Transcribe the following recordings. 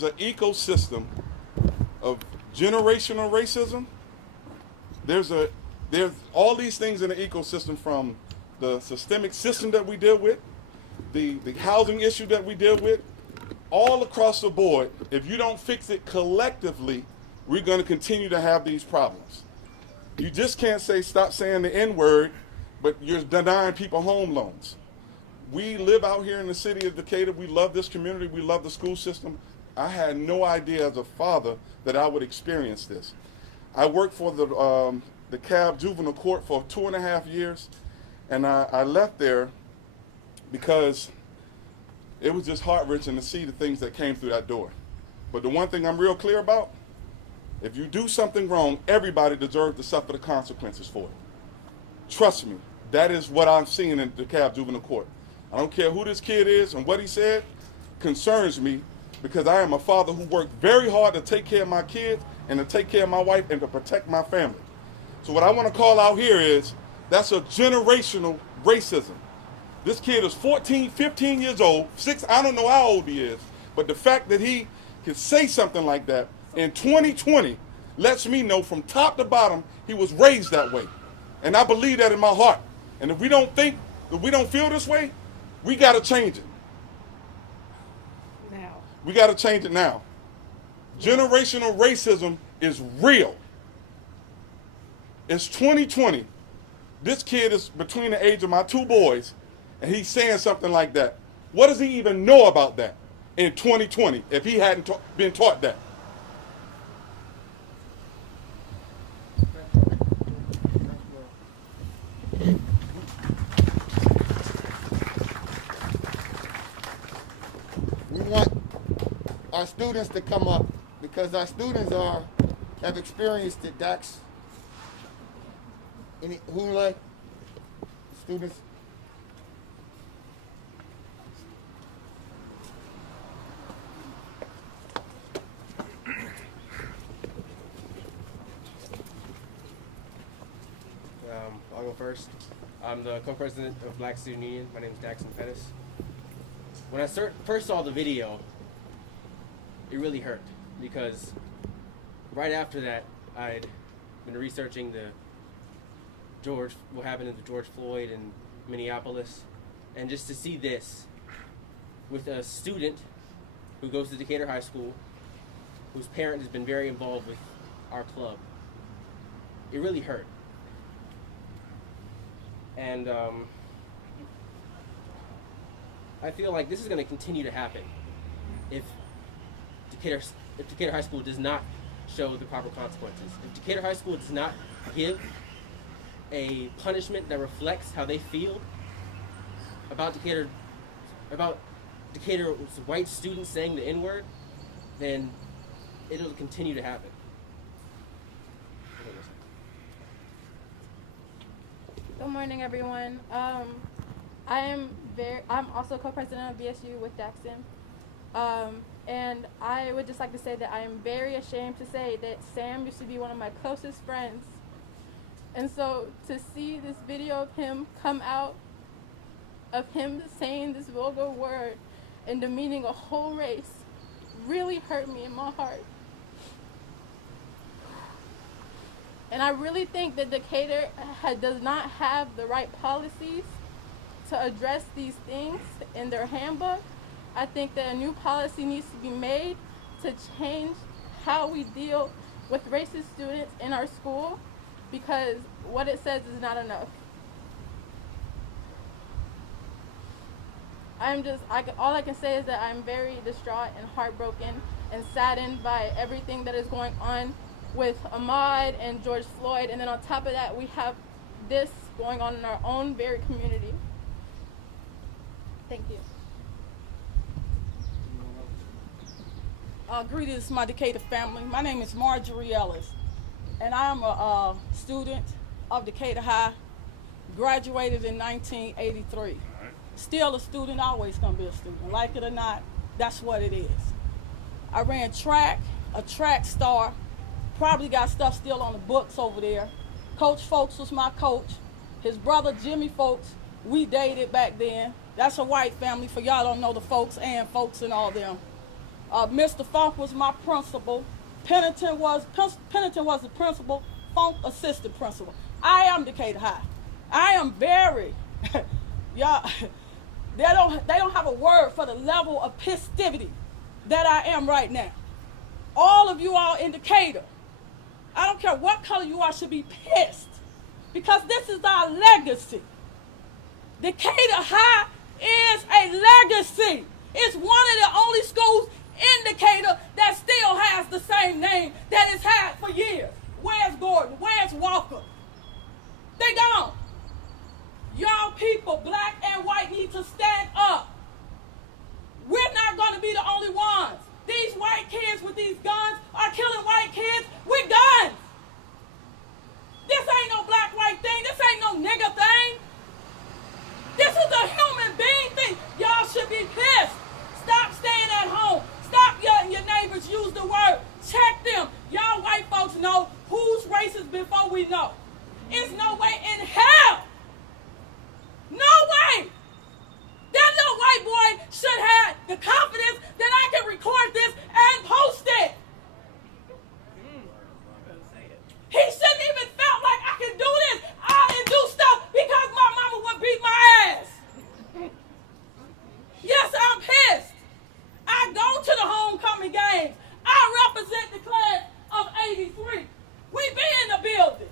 there's an ecosystem of generational racism. There's all these things in the ecosystem, from the systemic system that we deal with, the housing issue that we deal with, all across the board. If you don't fix it collectively, we're going to continue to have these problems. You just can't say stop saying the N-word, but you're denying people home loans. We live out here in the city of Decatur. We love this community. We love the school system. I had no idea as a father that I would experience this. I worked for the DeKalb Juvenile Court for 2.5 years, and I left there because it was just heart-wrenching to see the things that came through that door. But the one thing I'm real clear about, if you do something wrong, everybody deserves to suffer the consequences for it. Trust me, that is what I'm seeing in the DeKalb Juvenile Court. I don't care who this kid is and what he said, concerns me, because I am a father who worked very hard to take care of my kids and to take care of my wife and to protect my family. So what I want to call out here is, that's a generational racism. This kid is 14, 15 years old, I don't know how old he is, but the fact that he can say something like that in 2020 lets me know from top to bottom he was raised that way. And I believe that in my heart. And if we don't feel this way, we got to change it. Now. We got to change it now. Generational racism is real. It's 2020. This kid is between the age of my 2 boys, and he's saying something like that. What does he even know about that in 2020 if he hadn't been taught that? We want our students to come up, because our students have experienced it. Dax, who like students? I'll go first. I'm the co-president of Black Student Union. My name is Dax Pettis. When I first saw the video, it really hurt, because right after that, I'd been researching what happened to George Floyd in Minneapolis, and just to see this with a student who goes to Decatur High School, whose parent has been very involved with our club, it really hurt. And I feel like this is going to continue to happen if Decatur High School does not show the proper consequences. If Decatur High School does not give a punishment that reflects how they feel about Decatur's white students saying the N-word, then it'll continue to happen. Good morning, everyone. I'm also co-president of BSU with Daxon. And I would just like to say that I am very ashamed to say that Sam used to be one of my closest friends. And so to see this video of him come out, of him saying this vulgar word and demeaning a whole race, really hurt me in my heart. And I really think that Decatur does not have the right policies to address these things in their handbook. I think that a new policy needs to be made to change how we deal with racist students in our school, because what it says is not enough. All I can say is that I'm very distraught and heartbroken and saddened by everything that is going on with Ahmaud and George Floyd, and then on top of that, we have this going on in our own very community. Thank you. Greetings, my Decatur family. My name is Marjorie Ellis, and I'm a student of Decatur High, graduated in 1983. Still a student, always gonna be a student. Like it or not, that's what it is. I ran track, a track star, probably got stuff still on the books over there. Coach Folks was my coach. His brother Jimmy Folks, we dated back then. That's a white family, for y'all don't know the Folks and Folks and all them. Mr. Funk was my principal. Pennington was the principal. Funk assistant principal. I am Decatur High. I am very, y'all. They don't have a word for the level of festivity that I am right now. All of you all in Decatur, I don't care what color you are, should be pissed because this is our legacy. Decatur High is a legacy. It's one of the only schools in Decatur that still has the same name that it's had for years. Where's Gordon? Where's Walker? They gone. Y'all people, black and white, need to stand up. We're not going to be the only ones. These white kids with these guns are killing white kids with guns. This ain't no black-white thing. This ain't no nigga thing. This is a human being thing. Y'all should be pissed. Stop staying at home. Stop letting your neighbors use the word. Check them. Y'all white folks know who's racist before we know. There's no way in hell. No way. That little white boy should have the confidence that I can record this and post it. He shouldn't even felt like I can do this. I do stuff because my mama would beat my ass. Yes, I'm pissed. I go to the homecoming games. I represent the class of 83. We be in the building.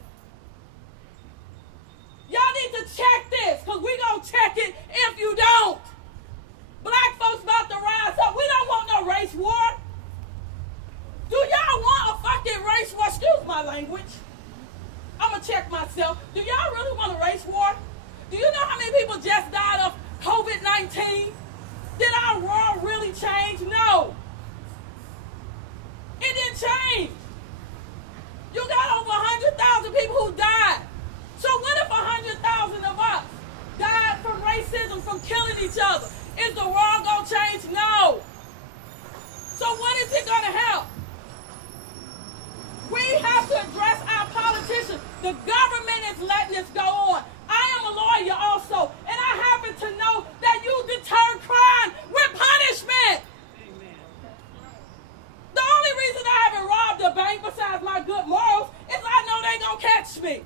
Y'all need to check this because we gonna check it if you don't. Black folks about to rise up. We don't want no race war. Do y'all want a fucking race war? Excuse my language. I'm gonna check myself. Do y'all really want a race war? Do you know how many people just died of COVID-19? Did our world really change? No. It didn't change. You got over 100,000 people who died. So what if 100,000 of us died from racism, from killing each other? Is the world gonna change? No. So what is it gonna help? We have to address our politicians. The government is letting this go on. I am a lawyer also, and I happen to know that you deter crime with punishment. Amen. The only reason I haven't robbed a bank besides my good morals is I know they gonna catch me.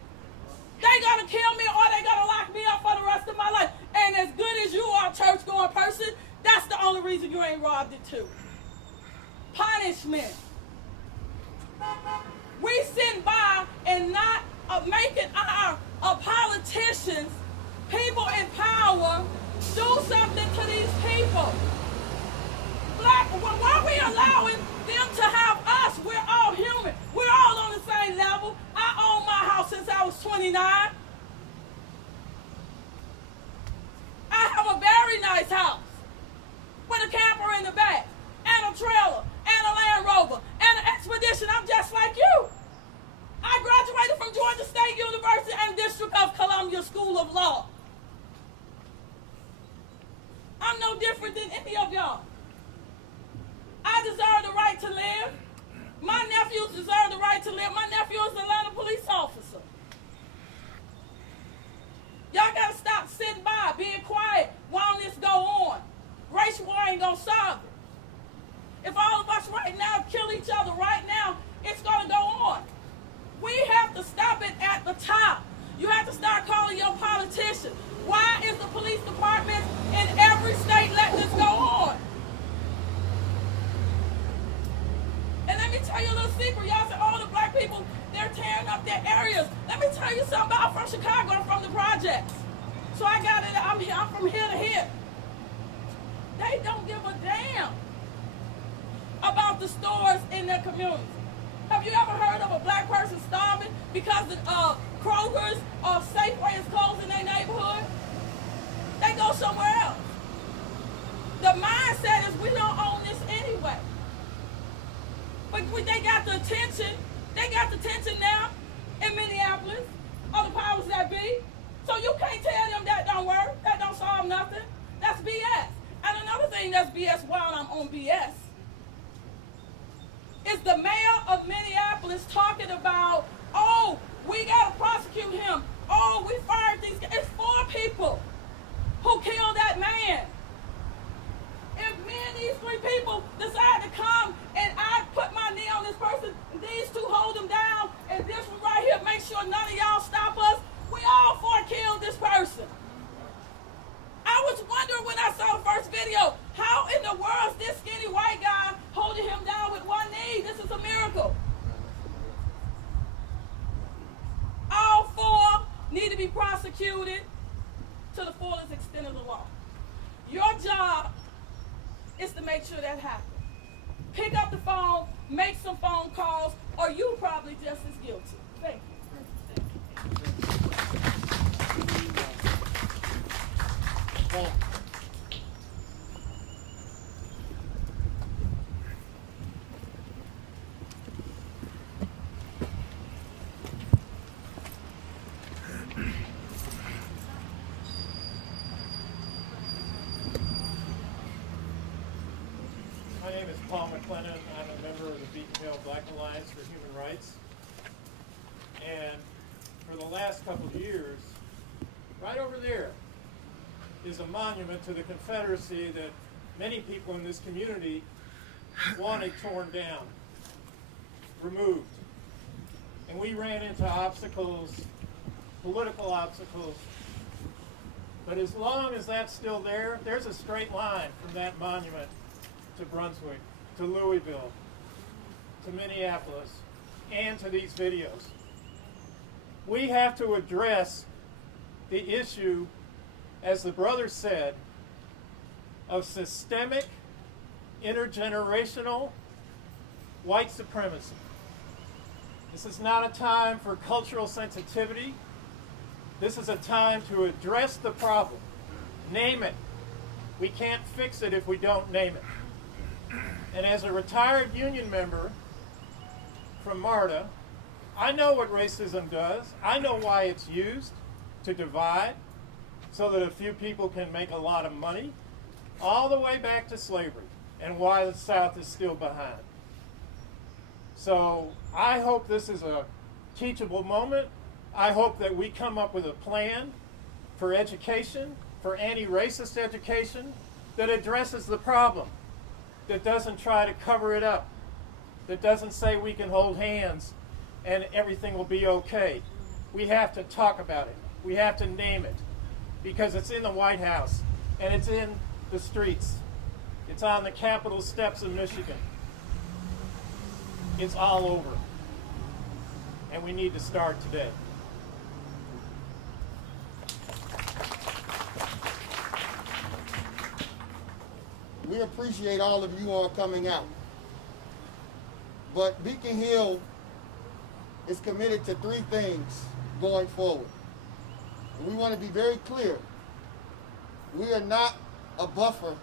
They gonna kill me or they gonna lock me up for the rest of my life. And as good as you are a church-going person, that's the only reason you ain't robbed it too. Punishment. We sit by and not making our politicians, people in power, do something to these people. Black, why are we allowing them to have us? We're all human. We're all on the same level. I own my house since I was 29. I have a very nice house with a camper in the back and a trailer and a Land Rover and an Expedition. I'm just like you. I graduated from Georgia State University and District of Columbia School of Law. I'm no different than any of y'all. I deserve the right to live. My nephews deserve the right to live. My nephew is an Atlanta police officer. Y'all gotta stop sitting by, being quiet while this go on. Race war ain't gonna solve it. If all of us right now kill each other right now, it's gonna go on. We have to stop it at the top. You have to start calling your politicians. Why is the police department in every state letting this go on? And let me tell you a little secret. Y'all say, oh, the black people, they're tearing up their areas. Let me tell you something. I'm from Chicago. I'm from the projects. So I got it. I'm from here to here. They don't give a damn about the stores in their community. Have you ever heard of a black person starving because the Kroger's or Safeway is closed in their neighborhood? They go somewhere else. The mindset is we don't own this anyway. But they got the attention. They got the attention now in Minneapolis, or the powers that be. So you can't tell them that don't work, that don't solve nothing. That's BS. And another thing that's BS while I'm on BS is the mayor of Minneapolis talking about, oh, we got to prosecute him. Oh, we fired these guys. It's 4 people who killed that man. If me and these 3 people decide to come make some phone calls, or you probably just as guilty. Thank you. My name is Paul McLennan. I'm a member of the Beacon Hill Black Alliance for Human Rights. And for the last couple of years, right over there is a monument to the Confederacy that many people in this community wanted torn down, removed. And we ran into obstacles, political obstacles. But as long as that's still there, there's a straight line from that monument to Brunswick, to Louisville, to Minneapolis, and to these videos. We have to address the issue, as the brother said, of systemic, intergenerational white supremacy. This is not a time for cultural sensitivity. This is a time to address the problem. Name it. We can't fix it if we don't name it. And as a retired union member from MARTA, I know what racism does. I know why it's used to divide so that a few people can make a lot of money, all the way back to slavery, and why the South is still behind. So I hope this is a teachable moment. I hope that we come up with a plan for education, for anti-racist education, that addresses the problem, that doesn't try to cover it up, that doesn't say we can hold hands and everything will be okay. We have to talk about it. We have to name it, because it's in the White House and it's in the streets. It's on the Capitol steps in Michigan. It's all over. And we need to start today. We appreciate all of you all coming out. But Beacon Hill is committed to 3 things going forward. And we want to be very clear. We are not a buffer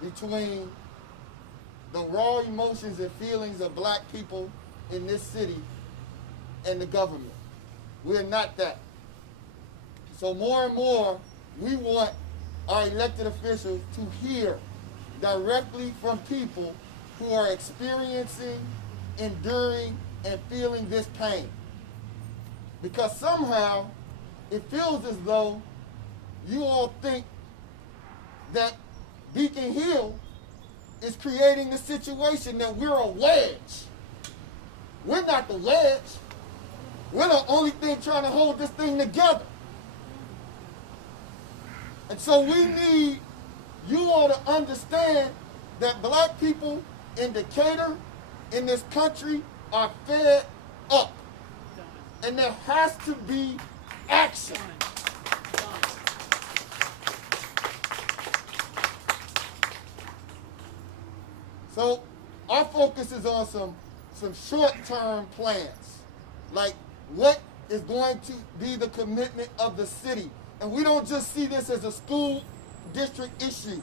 between the raw emotions and feelings of black people in this city and the government. We are not that. So more and more, we want our elected officials to hear directly from people who are experiencing, enduring, and feeling this pain. Because somehow, it feels as though you all think that Beacon Hill is creating the situation that we're a wedge. We're not the wedge. We're the only thing trying to hold this thing together. And so we need you all to understand that black people in Decatur, in this country, are fed up. And there has to be action. So our focus is on some short-term plans, like what is going to be the commitment of the city. And we don't just see this as a school district issue.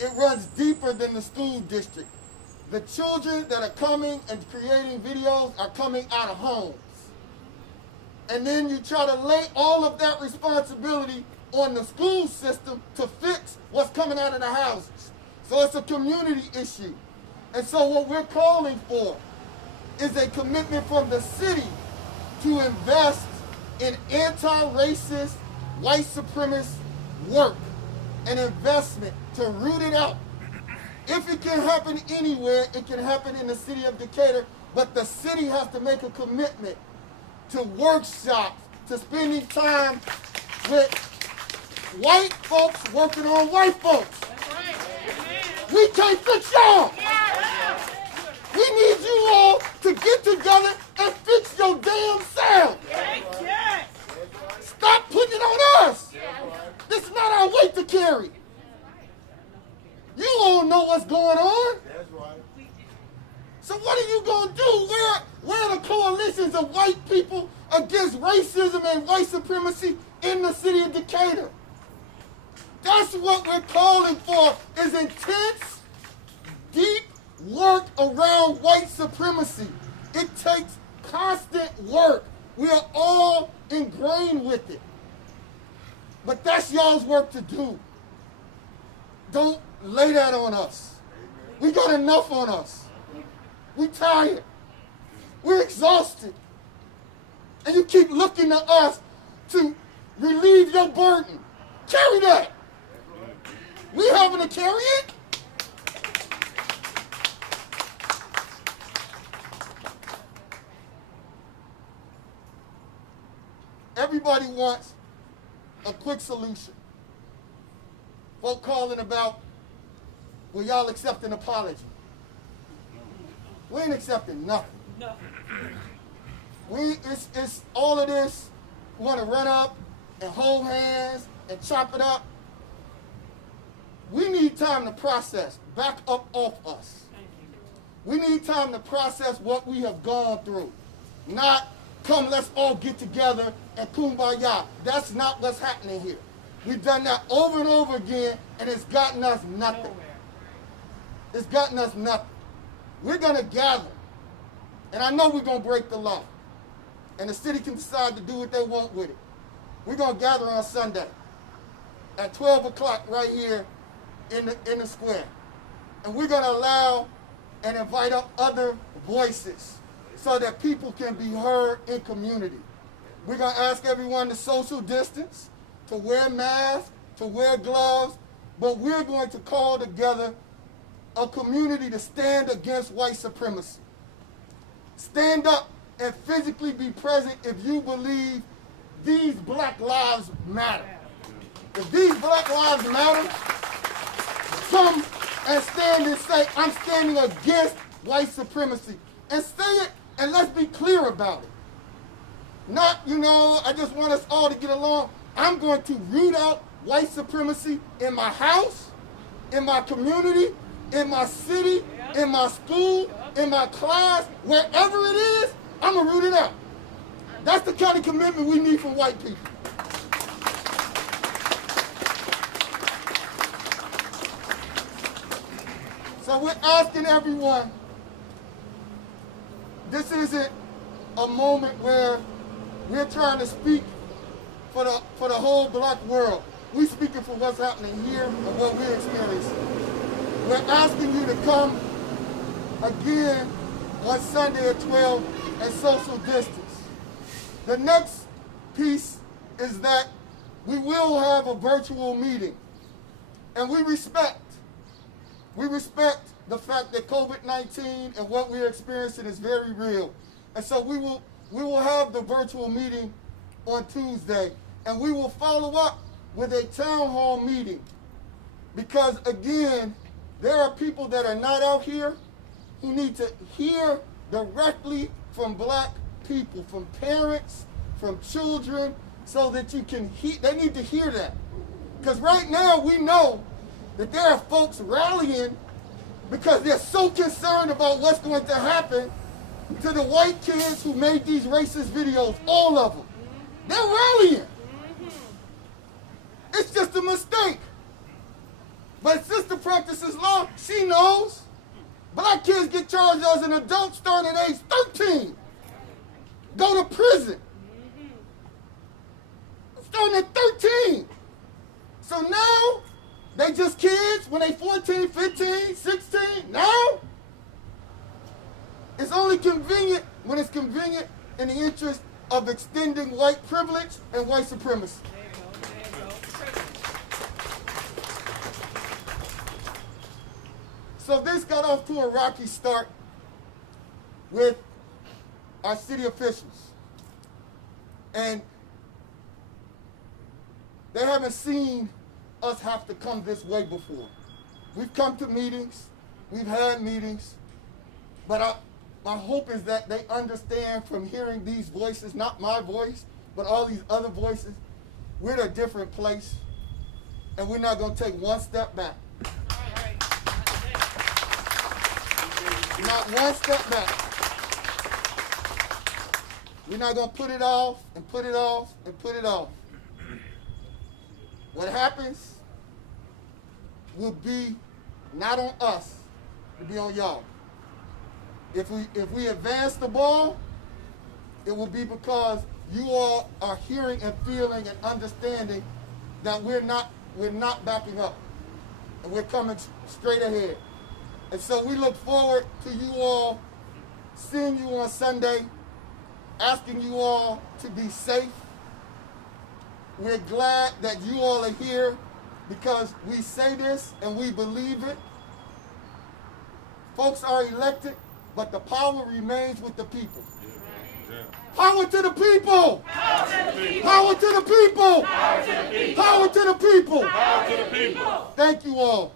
It runs deeper than the school district. The children that are coming and creating videos are coming out of homes. And then you try to lay all of that responsibility on the school system to fix what's coming out of the houses. So it's a community issue. And so what we're calling for is a commitment from the city to invest in anti-racist, white supremacist work, an investment to root it out. If it can happen anywhere, it can happen in the city of Decatur, but the city has to make a commitment to workshops, to spending time with white folks working on white folks. We can't fix y'all. We need you all to get together and fix your damn self. Stop putting it on us. This is not our weight to carry. You all know what's going on. So what are you going to do? Where are the coalitions of white people against racism and white supremacy in the city of Decatur? That's what we're calling for, is intense, deep work around white supremacy. It takes constant work. We are all ingrained with it. But that's y'all's work to do. Don't lay that on us. We got enough on us. We tired. We're exhausted. And you keep looking to us to relieve your burden. Carry that. We having to carry it? Everybody wants a quick solution. Folk calling about, will y'all accept an apology? We ain't accepting nothing. It's all of this. We want to run up and hold hands and chop it up. We need time to process, back up off us. We need time to process what we have gone through. Not, come, let's all get together and kumbaya. That's not what's happening here. We've done that over and over again, and it's gotten us nothing. It's gotten us nothing. We're going to gather, and I know we're going to break the law, and the city can decide to do what they want with it. We're going to gather on Sunday at 12 o'clock right here in the square, and we're going to allow and invite up other voices so that people can be heard in community. We're going to ask everyone to social distance, to wear masks, to wear gloves, but we're going to call together a community to stand against white supremacy. Stand up and physically be present if you believe these black lives matter. If these black lives matter, come and stand and say, I'm standing against white supremacy. And say it, and let's be clear about it. Not, I just want us all to get along. I'm going to root out white supremacy in my house, in my community, in my city, in my school, in my class, wherever it is, I'm going to root it out. That's the kind of commitment we need from white people. So we're asking everyone, this isn't a moment where we're trying to speak for the whole black world. We're speaking for what's happening here and what we're experiencing. We're asking you to come again on Sunday at 12 and social distance. The next piece is that we will have a virtual meeting. And we respect the fact that COVID-19 and what we're experiencing is very real. And so we will have the virtual meeting on Tuesday, and we will follow up with a town hall meeting. Because again, there are people that are not out here who need to hear directly from black people, from parents, from children, so that you can hear. They need to hear that. Because right now we know that there are folks rallying because they're so concerned about what's going to happen to the white kids who made these racist videos, all of them. They're rallying. It's just a mistake. But sister practices law, she knows. Black kids get charged as an adult starting at age 13. Go to prison. Starting at 13. So now, they just kids when they 14, 15, 16. Now, it's only convenient when it's convenient in the interest of extending white privilege and white supremacy. So this got off to a rocky start with our city officials. And they haven't seen us have to come this way before. We've come to meetings, we've had meetings, but my hope is that they understand from hearing these voices, not my voice, but all these other voices, we're at a different place, and we're not going to take one step back. We're not one step back. We're not going to put it off and put it off and put it off. What happens will be not on us, it'll be on y'all. If we advance the ball, it will be because you all are hearing and feeling and understanding that we're not backing up, and we're coming straight ahead. And so we look forward to you all seeing you on Sunday, asking you all to be safe. We're glad that you all are here because we say this and we believe it. Folks are elected, but the power remains with the people. Power to the people! Power to the people! Power to the people! Power to the people! Power to the people! Thank you all.